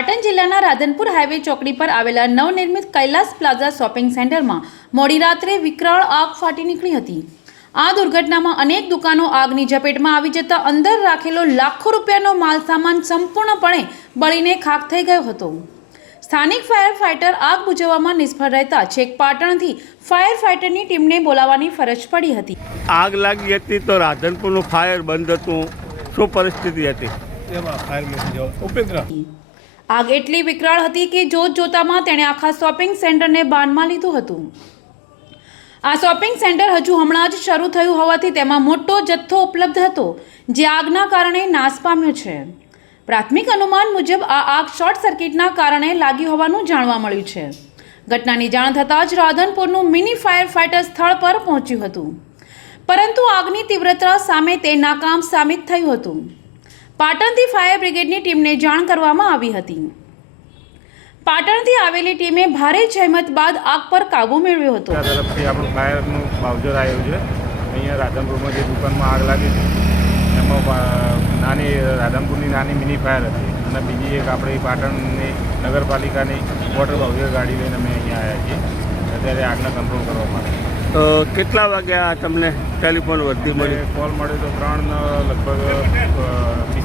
પાટણ જિલ્લાના રાધનપુર હાઈવે ચોકડી પર આવેલા નવનિર્મિત કૈલાસ પ્લાઝા શોપિંગ સેન્ટરમાં મોડી રાત્રે વિકરાળ આગ ફાટી નીકળી હતી। આ દુર્ઘટનામાં અનેક દુકાનો આગની ઝપેટમાં આવી જતા અંદર રાખેલો લાખો રૂપિયાનો માલસામાન સંપૂર્ણપણે બળીને ખાખ થઈ ગયો હતો। સ્થાનિક ફાયર ફાઇટર આગ બુઝાવવામાં નિષ્ફળ રહેતા છેક પાટણથી ફાયર ફાઇટરની ટીમને બોલાવવાની ફરજ પડી હતી। આગ લાગી હતી તો રાધનપુરનું ફાયર બંધ હતું, શું પરિસ્થિતિ હતી? આગ એટલી વિકરાળ હતી કે જોત જોતામાં તેણે આખા શોપિંગ સેન્ટરને બાનમાં લીધું હતું। આ શોપિંગ સેન્ટર હજુ હમણાં જ શરૂ થયું હોવાથી તેમાં મોટો જથ્થો ઉપલબ્ધ હતો, જે આગના કારણે નાશ પામ્યો છે। પ્રાથમિક અનુમાન મુજબ આ આગ શોર્ટ સર્કિટના કારણે લાગી હોવાનું જાણવા મળ્યું છે। ઘટનાની જાણ થતાં જ રાધનપુરનું મિની ફાયર ફાઇટર સ્થળ પર પહોંચ્યું હતું, પરંતુ આગની તીવ્રતા સામે તે નાકામ સાબિત થયું હતું। પાટણથી ફાયર બ્રિગેડની ટીમને જાણ કરવામાં આવી હતી। પાટણથી આવેલી ટીમે ભારે જહેમત બાદ આગ પર કાબુ મેળવ્યો હતો। તરફથી આપણું ફાયરનું માવજત આવ્યું છે। અહીંયા રાધનપુરમાં જે દુકાનમાં આગ લાગી હતી એમાં નાની રાધનપુરની નાની મિની ફાયર હતી અને બીજી એક આપણી પાટણની નગરપાલિકાની વોટર બાઉઝર ગાડી લઈને અમે અહીંયા આવ્યા છીએ અત્યારે આગને કંટ્રોલ કરવા માટે। કેટલા વાગ્યા તમને ટેલિફોન વર્ધી મળ્યો? કોલ મળ્યો તો 3 લગભગ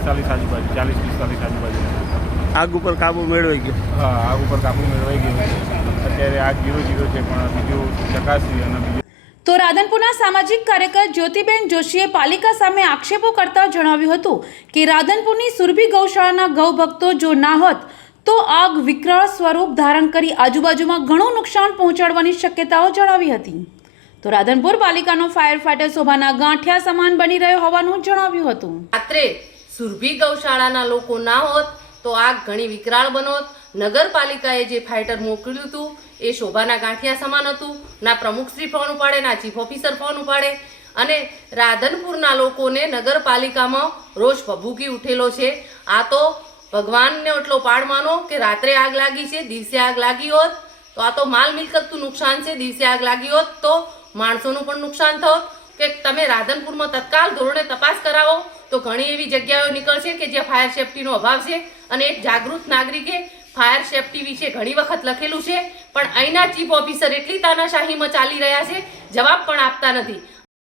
45 આજુબાજુ 40-45 આજુબાજુ આગ ઉપર કાબુ મેળવાઈ ગયો? હા, આગ ઉપર કાબુ મેળવાઈ ગયો। અત્યારે આગ 0-0 છે, પણ બીજું ચકાસી અને બીજું તો રાધનપુરના સામાજિક કાર્યકર જ્યોતિબેન જોશીએ પાલિકા સામે આક્ષેપો કરતા જણાવ્યું હતું કે રાધનપુરની સુરભી ગૌશાળાના ગૌ ભક્તો જો ના હોત તો આગ વિકરાળ સ્વરૂપ ધારણ કરી આજુબાજુમાં ઘણું નુકસાન પહોંચાડવાની શક્યતાઓ જણાવી હતી। તો રાધનપુર પાલિકાનો ફાયર ફાઇટર શોભાના ગાંઠિયા સમાન બની રહ્યો હોવાનું જણાવ્યું હતું। રાત્રે સુરભી ગૌશાળાના લોકો ના હોત તો આગ ઘણી વિકરાળ બનોત। નગરપાલિકાએ જે ફાઇટર મોકલ્યું હતું એ શોભાના ગાંઠિયા સમાન હતું। ના પ્રમુખશ્રી ફોન ઉપાડે, ના ચીફ ઓફિસર ફોન ઉપાડે, અને રાધનપુરના લોકોને નગરપાલિકામાં રોજ ભભૂકી ઉઠેલો છે। આ તો ભગવાનને એટલો પાડ માનો કે રાત્રે આગ લાગી છે, દિવસે આગ લાગી હોત તો આ તો માલ મિલકતનું નુકસાન છે। દિવસે આગ લાગી હોત તો માણસોનું પણ નુકસાન થત। કે તમે રાધનપુરમાં તત્કાલ ધોરણે તપાસ કરાવો તો ઘણી એવી જગ્યાઓ નીકળશે કે જ્યાં ફાયર સેફટીનો અભાવ છે, અને એક જાગૃત નાગરિકે ફાયર સેફટી વિશે ઘણી વખત લખેલું છે, પણ અહીંના ચીફ ઓફિસર એટલી તાનાશાહીમાં ચાલી રહ્યા છે, જવાબ પણ આપતા નથી।